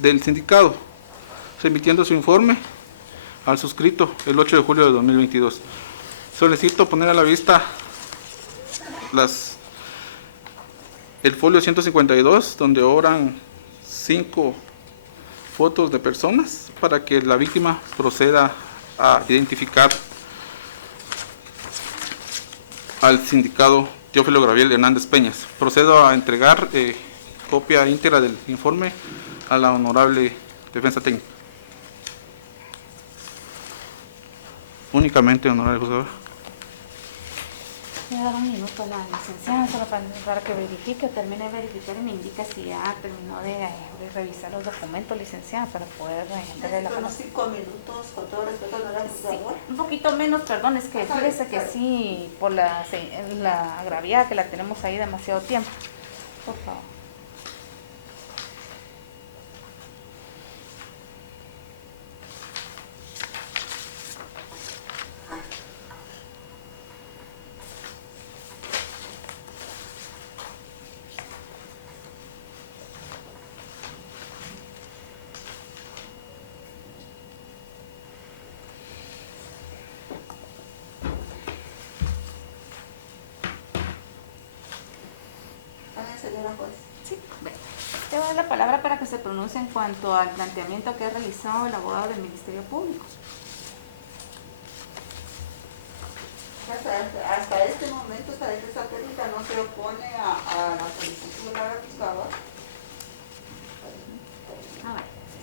del sindicado, remitiendo su informe al suscrito el 8 de julio de 2022. Solicito poner a la vista el folio 152, donde obran 5 fotos de personas, para que la víctima proceda a identificar al sindicado Teófilo Gabriel Hernández Peñas. Procedo a entregar copia íntegra del informe a la honorable defensa técnica. Únicamente, honorable juzgador. Voy a dar un minuto a la licenciada solo para que verifique, termine de verificar y me indica si ya terminó de revisar los documentos, licenciada, para poder darle la Con los 5 minutos, con todo respeto, no era Sí, un poquito menos, perdón, es que fíjese que sí, por la agraviada que la tenemos ahí demasiado tiempo. Por favor. Señora juez. Sí, bueno. Te voy a dar la palabra para que se pronuncie en cuanto al planteamiento que ha realizado el abogado del Ministerio Público. Hasta hasta este momento esta defensa técnica no se opone a la solicitud de la juzgadora.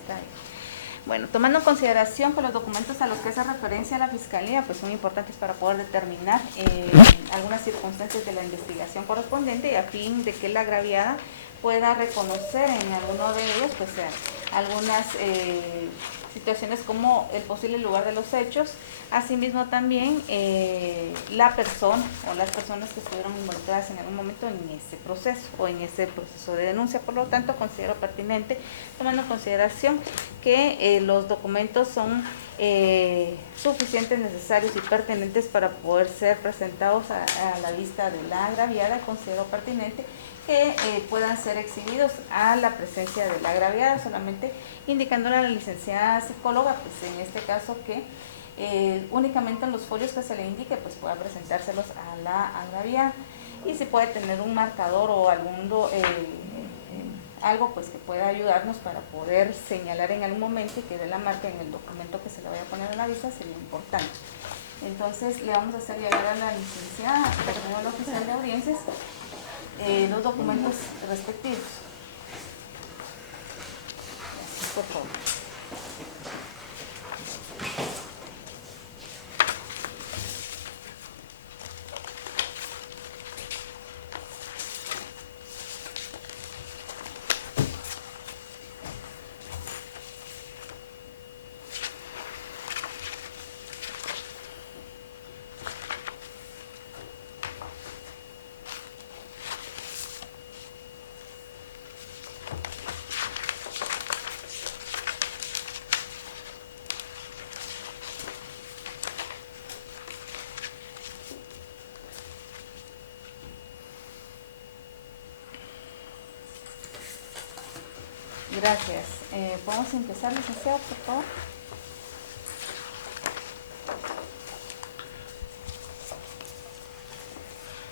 Está bien. Bueno, tomando en consideración que los documentos a los que hace referencia la Fiscalía pues son importantes para poder determinar algunas circunstancias de la investigación correspondiente y a fin de que la agraviada pueda reconocer en alguno de ellos pues algunas situaciones como el posible lugar de los hechos, asimismo también la persona o las personas que estuvieron involucradas en algún momento en ese proceso o en ese proceso de denuncia. Por lo tanto, considero pertinente, tomando en consideración que los documentos son suficientes, necesarios y pertinentes para poder ser presentados a la vista de la agraviada, considero pertinente que puedan ser exhibidos a la presencia de la agraviada, solamente indicándole a la licenciada psicóloga, pues en este caso que únicamente en los folios que se le indique, pues pueda presentárselos a la agraviada, y si puede tener un marcador o algo pues que pueda ayudarnos para poder señalar en algún momento y que dé la marca en el documento que se le vaya a poner a la vista, sería importante. Entonces le vamos a hacer llegar a la licenciada, perdón, a la oficial de audiencias, los documentos respectivos. Por favor. Gracias. ¿Podemos empezar, licenciado, por favor?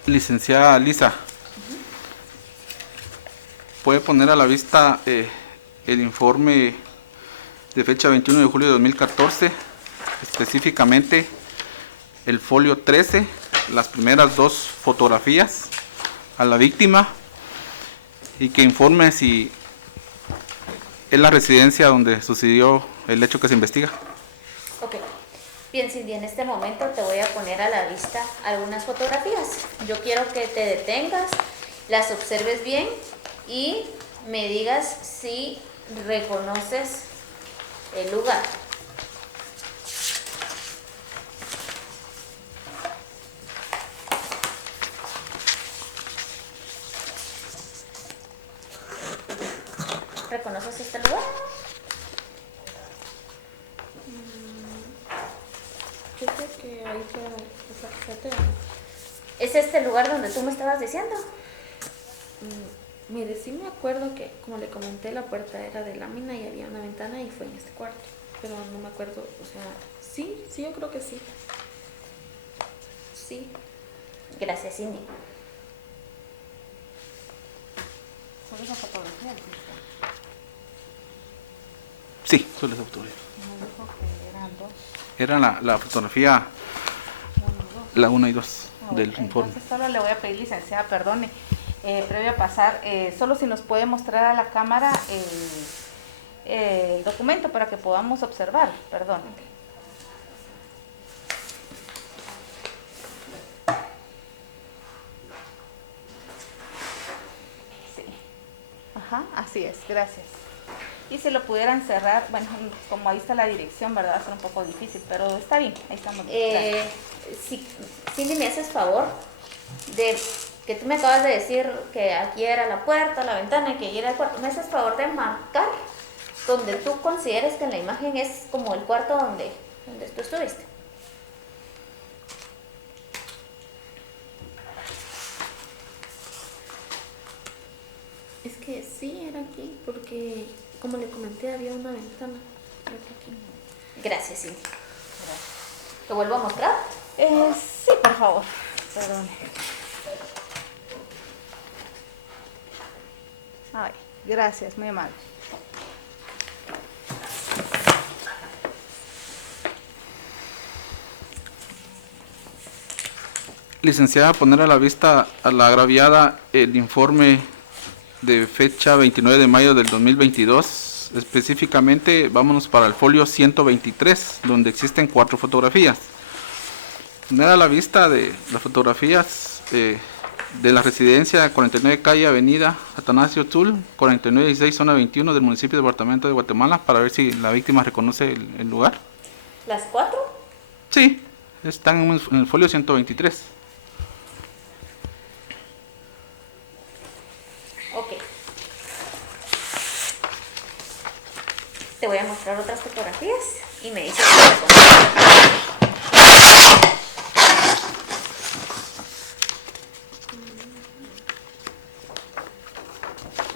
Licenciada Lisa, ¿puede poner a la vista el informe de fecha 21 de julio de 2014, específicamente el folio 13, las primeras dos fotografías a la víctima, y que informe si es la residencia donde sucedió el hecho que se investiga? Ok. Bien, Cindy, en este momento te voy a poner a la vista algunas fotografías. Yo quiero que te detengas, las observes bien y me digas si reconoces el lugar. ¿Reconoces este lugar? Yo creo que ahí queda esa carretera. ¿Es este el lugar donde tú me estabas diciendo? Mire, sí me acuerdo que, como le comenté, la puerta era de lámina y había una ventana y fue en este cuarto. Pero no me acuerdo, o sea, sí, yo creo que sí. Sí. Gracias, Cindy. ¿Sobre esa fotografía? Sí, solo esa fotografía. Me dijo que eran dos. Era la fotografía, la 1 y 2 del informe. Entonces solo le voy a pedir, licenciada, perdone, previo a pasar, solo si nos puede mostrar a la cámara el documento para que podamos observar, perdón. Sí. Ajá, así es, gracias. Y si lo pudieran cerrar, bueno, como ahí está la dirección, ¿verdad? Va a ser un poco difícil, pero está bien, ahí estamos. Si, Cindy, me haces favor de que tú me acabas de decir que aquí era la puerta, la ventana y que allí era el cuarto. ¿Me haces favor de marcar donde tú consideres que en la imagen es como el cuarto donde tú estuviste? Es que sí, era aquí, porque, como le comenté, había una ventana. Creo que aquí. Gracias, Cindy. ¿Te vuelvo a mostrar? Sí, por favor, perdón. Ay, gracias, muy amable. Licenciada, poner a la vista a la agraviada el informe de fecha 29 de mayo del 2022. Específicamente, vámonos para el folio 123, donde existen 4 fotografías. Poner a la vista de las fotografías de la residencia 49 calle Avenida Atanasio Tul, 4916 zona 21 del municipio de Departamento de Guatemala, para ver si la víctima reconoce el lugar. ¿Las 4? Sí, están en el folio 123. Ok. Te voy a mostrar otras fotografías y me dices si reconoces.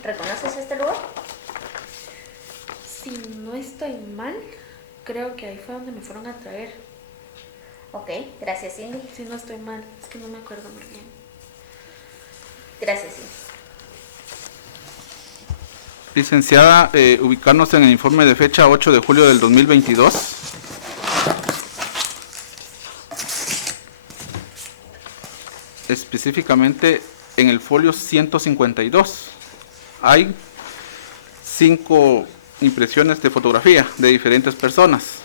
¿Reconoces este lugar? Si no estoy mal, creo que ahí fue donde me fueron a traer. Ok, gracias Cindy. Si no estoy mal, es que no me acuerdo muy bien. Gracias Cindy. Licenciada, ubicarnos en el informe de fecha 8 de julio del 2022. Específicamente en el folio 152. Hay 5 impresiones de fotografía de diferentes personas.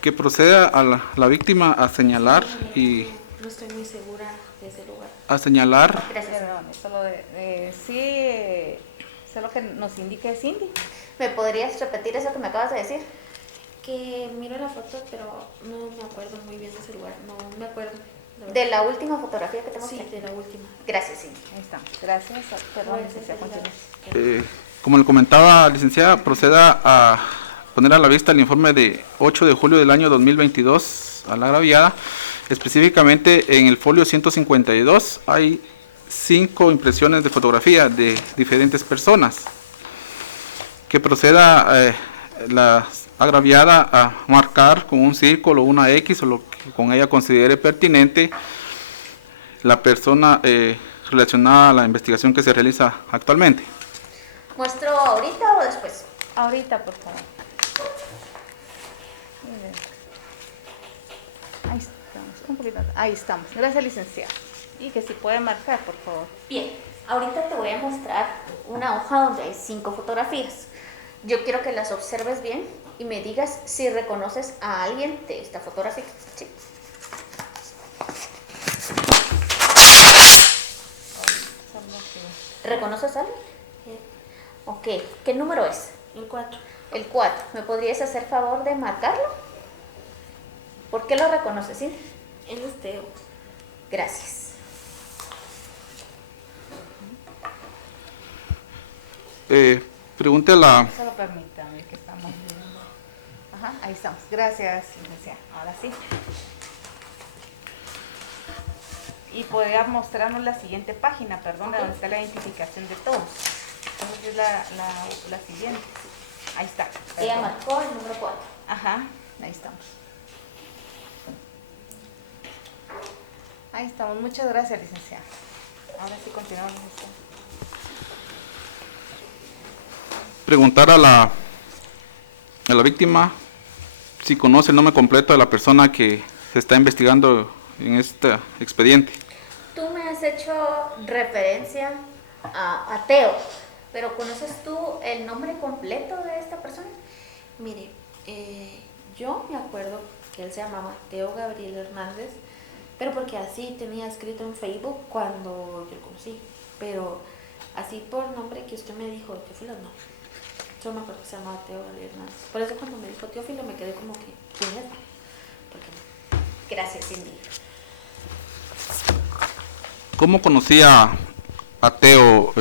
Que proceda a la víctima a señalar y No estoy muy segura de ese lugar. a señalar. Gracias. Perdón, solo que nos indique Cindy. ¿Me podrías repetir eso que me acabas de decir? Que miro la foto, pero no me acuerdo muy bien de ese lugar. No me acuerdo. De la última fotografía que te mostré. Sí, de la última. Gracias Cindy. Ahí estamos. Gracias. Perdón, licenciada, continúe. Como le comentaba, licenciada, proceda a poner a la vista el informe de 8 de julio del año 2022 a la agraviada. Específicamente en el folio 152 hay 5 impresiones de fotografía de diferentes personas. Que proceda la agraviada a marcar con un círculo, una X o lo que con ella considere pertinente la persona relacionada a la investigación que se realiza actualmente. ¿Muestro ahorita o después? Ahorita, por favor. Miren. Ahí estamos, un poquito. Ahí estamos. Gracias, licenciada. Y que si puede marcar, por favor. Bien, ahorita te voy a mostrar una hoja donde hay 5 fotografías. Yo quiero que las observes bien y me digas si reconoces a alguien de esta fotografía. ¿Sí? ¿Reconoces a alguien? Ok, ¿qué número es? El 4. El 4. ¿Me podrías hacer favor de marcarlo? ¿Por qué lo reconoces, sí? Él es Teo. Gracias. Pregunte a la... Solo permítame que estamos viendo. Ajá, ahí estamos. Gracias, licenciada. Ahora sí. Y podría mostrarnos la siguiente página, perdón, Ok. donde está la identificación de todos. Entonces es la siguiente. Ahí está. Ella perdón. marcó el número 4. Ajá, ahí estamos. Ahí estamos. Muchas gracias, licenciada. Ahora sí continuamos, licenciada. Preguntar a la víctima si conoce el nombre completo de la persona que se está investigando en este expediente. Tú me has hecho referencia a Teo, pero ¿conoces tú el nombre completo de esta persona? Mire, yo me acuerdo que él se llamaba Teo Gabriel Hernández, pero porque así tenía escrito en Facebook cuando yo lo conocí. Pero así por nombre que usted me dijo, Teófilo, no. Yo me acuerdo que se llamaba Teo Gabriel Hernández. Por eso cuando me dijo Teófilo me quedé como que, ¿quién es? Porque no. Gracias, Cindy. ¿Cómo conocía a Teo,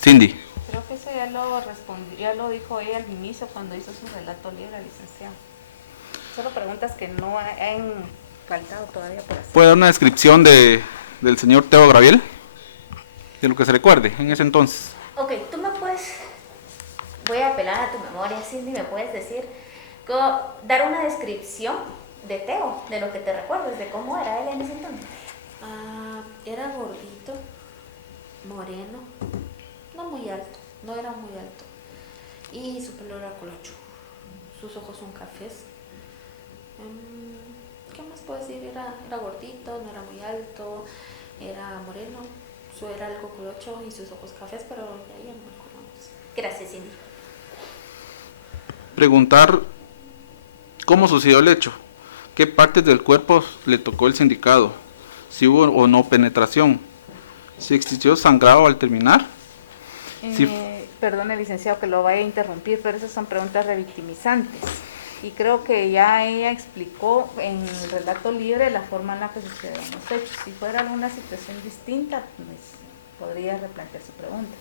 Cindy? Creo que eso ya lo respondió, ya lo dijo ella al inicio cuando hizo su relato libre, licenciado. Solo preguntas que no han faltado todavía por hacer. ¿Puede dar una descripción del señor Teo Gabriel? De lo que se recuerde en ese entonces. Ok, tú me puedes, voy a apelar a tu memoria, Cindy, me puedes decir, dar una descripción de Teo, de lo que te recuerdes, de cómo era él en ese entonces. Era gordito, moreno, no muy alto, no era muy alto. Y su pelo era colocho, sus ojos son cafés. ¿qué más puedo decir? Era gordito, no era muy alto, era moreno, era algo colocho y sus ojos cafés, pero de ahí ya no me acuerdo más. Gracias, Cindy. Preguntar cómo sucedió el hecho, qué partes del cuerpo le tocó el sindicado, si hubo o no penetración, si existió sangrado al terminar. Sí. Perdone, licenciado, que lo vaya a interrumpir, pero esas son preguntas revictimizantes. Y creo que ya ella explicó en el relato libre la forma en la que sucedieron los hechos. Si fuera alguna situación distinta, pues podría replantear su pregunta.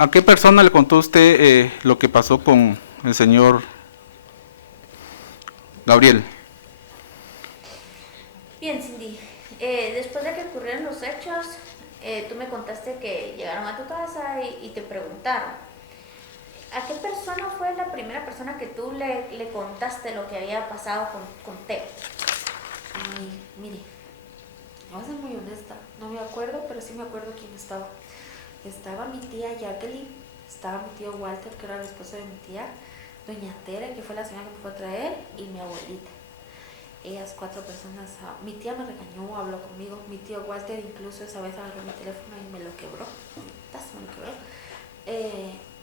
¿A qué persona le contó usted lo que pasó con el señor Gabriel? Bien, Cindy. Después de que ocurrieron los hechos, tú me contaste que llegaron a tu casa y te preguntaron. ¿A qué persona fue la primera persona que tú le contaste lo que había pasado con Teo? Ay, mire, voy a ser muy honesta, no me acuerdo, pero sí me acuerdo quién estaba. Estaba mi tía Jacqueline, estaba mi tío Walter, que era el esposo de mi tía, doña Tere, que fue la señora que me fue a traer, y mi abuelita. Ellas 4 personas, mi tía me regañó, habló conmigo, mi tío Walter incluso esa vez agarró mi teléfono y me lo quebró, me lo quebró.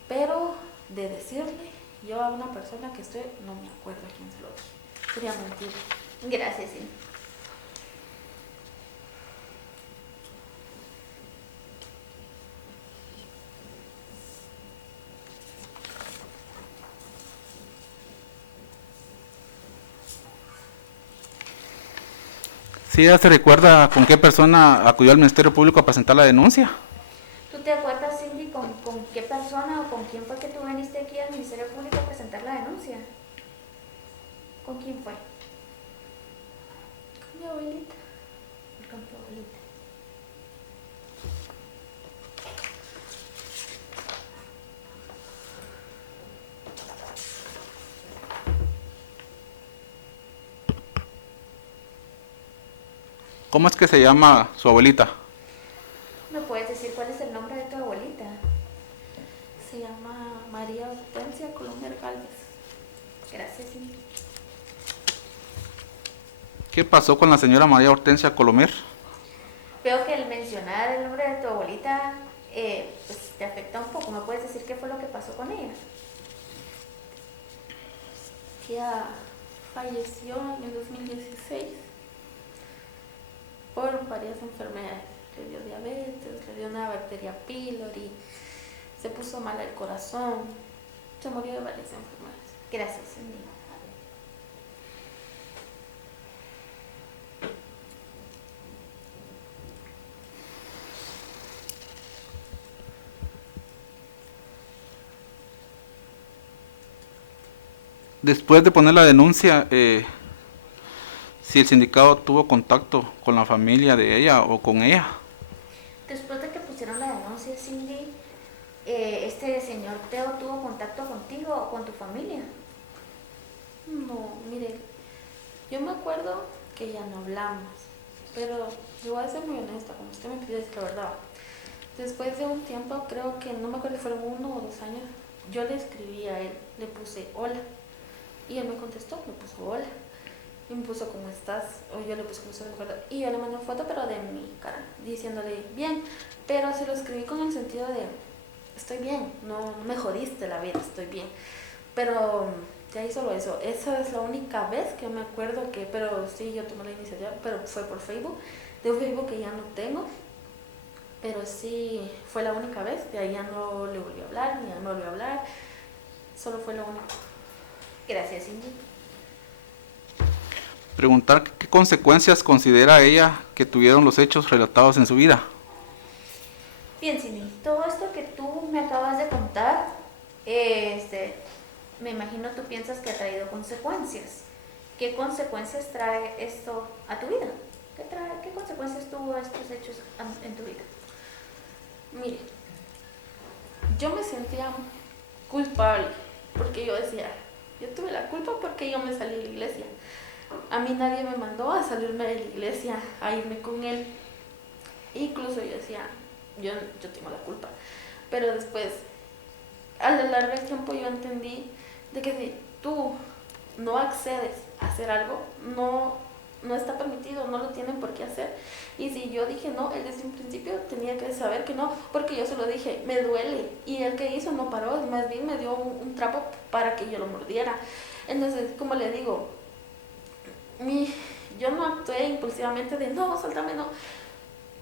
Pero de decirle yo a una persona que estoy, no me acuerdo a quién se lo dije, sería mentira. Gracias, Cindy. ¿Sí ella se recuerda con qué persona acudió al Ministerio Público a presentar la denuncia? ¿Tú te acuerdas, Cindy, con qué persona o con quién fue que tú viniste aquí al Ministerio Público a presentar la denuncia? ¿Con quién fue? Con mi abuelita. Con tu abuelita. ¿Cómo es que se llama su abuelita? ¿Me puedes decir cuál es el nombre de tu abuelita? Se llama María Hortensia Colomer Galvez. Gracias, Cindy. ¿Qué pasó con la señora María Hortensia Colomer? Veo que el mencionar el nombre de tu abuelita pues te afecta un poco. ¿Me puedes decir qué fue lo que pasó con ella? Ella falleció en el 2016 por varias enfermedades. Le dio diabetes, le dio una bacteria pylori, se puso mal el corazón, se murió de varias enfermedades. Gracias, Cindy. Después de poner la denuncia, si el sindicato tuvo contacto con la familia de ella o con ella. Después de que pusieron la denuncia, Cindy, ¿este señor Teo tuvo contacto contigo o con tu familia? No, mire, yo me acuerdo que ya no hablamos, pero yo voy a ser muy honesta, como usted me pidió decir la verdad. Después de un tiempo, creo que no me acuerdo si fueron 1 o 2 años, yo le escribí a él, le puse hola, y él me contestó, me puso hola, y me puso ¿cómo estás? O yo le puse ¿cómo estás? Y yo le mandé una foto, pero de mi cara, diciéndole bien, pero se lo escribí con el sentido de estoy bien, no me jodiste la vida, estoy bien, pero ya hizo solo eso. Esa es la única vez que me acuerdo que, pero sí, yo tomé la iniciativa, pero fue por Facebook, de un Facebook que ya no tengo, pero sí, fue la única vez, de ahí ya no le volví a hablar, ni ya no me volvió a hablar, solo fue lo único. Gracias, Cindy. Preguntar qué consecuencias considera ella que tuvieron los hechos relatados en su vida. Bien, Cindy, todo esto que tú me acabas de contar, me imagino tú piensas que ha traído consecuencias. ¿Qué consecuencias trae esto a tu vida? ¿Qué consecuencias tuvo estos hechos en tu vida? Mire, yo me sentía culpable porque yo decía, Yo tuve la culpa porque yo me salí de la iglesia. A mí nadie me mandó a salirme de la iglesia, a irme con él. Incluso yo decía, yo tengo la culpa. Pero después, a lo largo del tiempo, yo entendí de que si tú no accedes a hacer algo, no está permitido, no lo tienen por qué hacer. Y si yo dije no, él desde un principio tenía que saber que no, porque yo se lo dije, me duele. Y el que hizo no paró, más bien me dio un trapo para que yo lo mordiera. Entonces, como le digo, yo no actué impulsivamente de no, suéltame, no.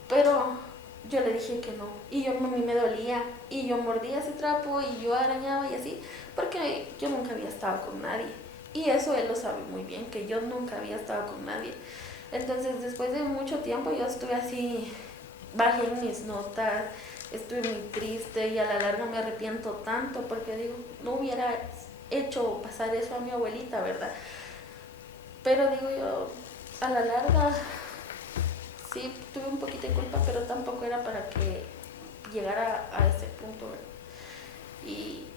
Pero yo le dije que no. Y a mí me dolía. Y yo mordía ese trapo y yo arañaba y así. Porque yo nunca había estado con nadie. Y eso él lo sabe muy bien, que yo nunca había estado con nadie. Entonces, después de mucho tiempo, yo estuve así, bajé en mis notas, estuve muy triste y a la larga me arrepiento tanto porque digo, no hubiera hecho pasar eso a mi abuelita, ¿verdad? Pero digo yo, a la larga, sí, tuve un poquito de culpa, pero tampoco era para que llegara a ese punto, ¿verdad? Y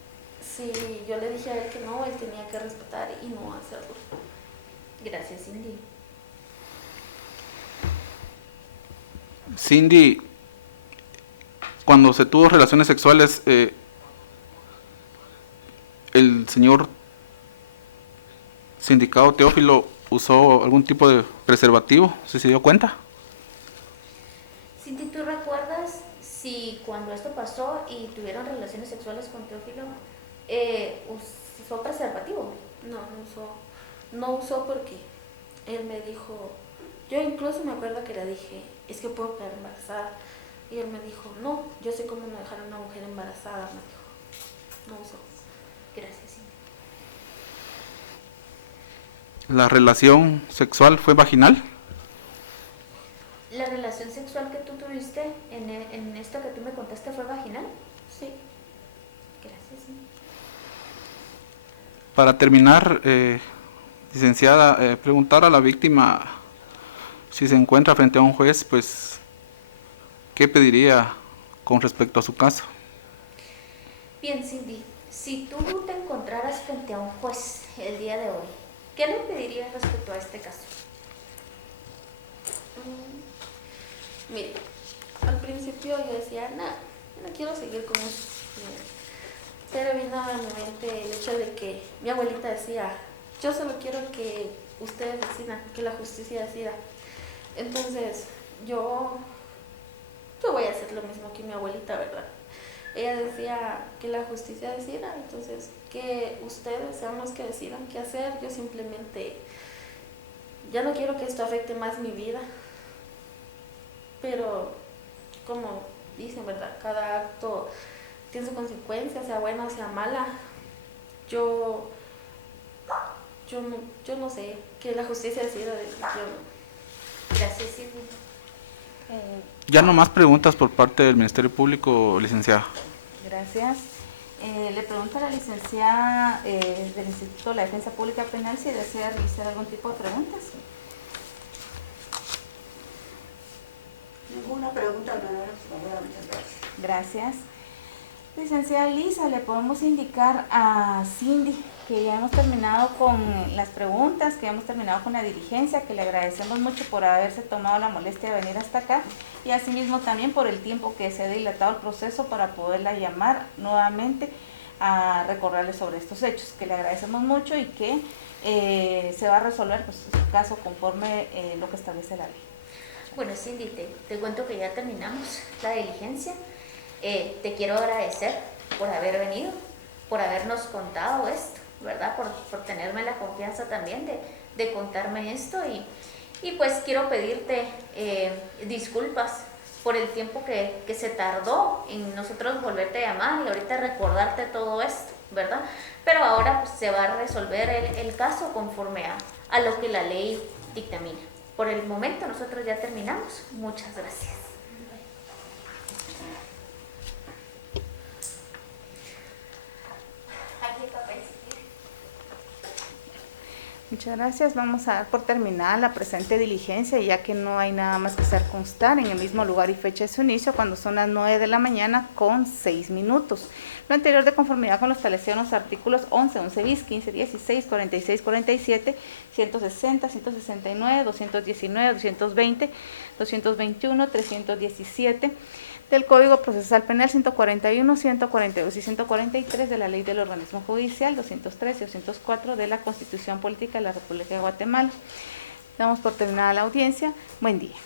si yo le dije a él que no, él tenía que respetar y no hacerlo. Gracias, Cindy. Cindy, cuando se tuvo relaciones sexuales, el señor sindicado Teófilo usó algún tipo de preservativo, ¿sí se dio cuenta? Cindy, ¿tú recuerdas si cuando esto pasó y tuvieron relaciones sexuales con Teófilo, usó preservativo? No usó porque él me dijo, yo incluso me acuerdo que le dije, es que puedo quedar embarazada. Y él me dijo, no, yo sé cómo no dejar a una mujer embarazada, me dijo. No usó. Gracias, Cindy. ¿La relación sexual fue vaginal? ¿La relación sexual que tú tuviste en esto que tú me contaste fue vaginal? Sí. Gracias, Cindy. Para terminar, licenciada, preguntar a la víctima si se encuentra frente a un juez, pues, ¿qué pediría con respecto a su caso? Bien, Cindy, si tú te encontraras frente a un juez el día de hoy, ¿qué le pedirías respecto a este caso? Mire, al principio yo decía, no quiero seguir con eso. Pero vino a mi mente el hecho de que mi abuelita decía, yo solo quiero que ustedes decidan, que la justicia decida. Entonces, yo voy a hacer lo mismo que mi abuelita, ¿verdad? Ella decía que la justicia decida, entonces que ustedes sean los que decidan qué hacer. Yo simplemente ya no quiero que esto afecte más mi vida. Pero, como dicen, ¿verdad? Cada acto tiene su consecuencia, sea buena o sea mala. Yo no sé, que la justicia decida de yo no. Gracias, Cindy. Ya no más preguntas por parte del Ministerio Público, licenciada. Gracias. Le pregunto a la licenciada del Instituto de la Defensa Pública Penal si desea realizar algún tipo de preguntas. Ninguna pregunta, muchas gracias. Gracias. Licenciada Lisa, le podemos indicar a Cindy que ya hemos terminado con las preguntas, que hemos terminado con la diligencia, que le agradecemos mucho por haberse tomado la molestia de venir hasta acá y asimismo también por el tiempo que se ha dilatado el proceso para poderla llamar nuevamente a recordarle sobre estos hechos, que le agradecemos mucho y que se va a resolver pues, su caso conforme lo que establece la ley. Bueno, Cindy, te cuento que ya terminamos la diligencia. Te quiero agradecer por haber venido, por habernos contado esto, ¿verdad? Por tenerme la confianza también de contarme esto y pues quiero pedirte disculpas por el tiempo que se tardó en nosotros volverte a llamar y ahorita recordarte todo esto, ¿verdad? Pero ahora pues, se va a resolver el caso conforme a lo que la ley dictamina. Por el momento nosotros ya terminamos. Muchas gracias. Muchas gracias. Vamos a dar por terminada la presente diligencia, ya que no hay nada más que hacer constar en el mismo lugar y fecha de su inicio, cuando son las 9 de la mañana con 6 minutos. Lo anterior de conformidad con lo establecido en los artículos 11, 11 bis, 15, 16, 46, 47, 160, 169, 219, 220, 221, 317 del Código Procesal Penal, 141, 142 y 143 de la Ley del Organismo Judicial, 203 y 204 de la Constitución Política de la República de Guatemala. Damos por terminada la audiencia. Buen día.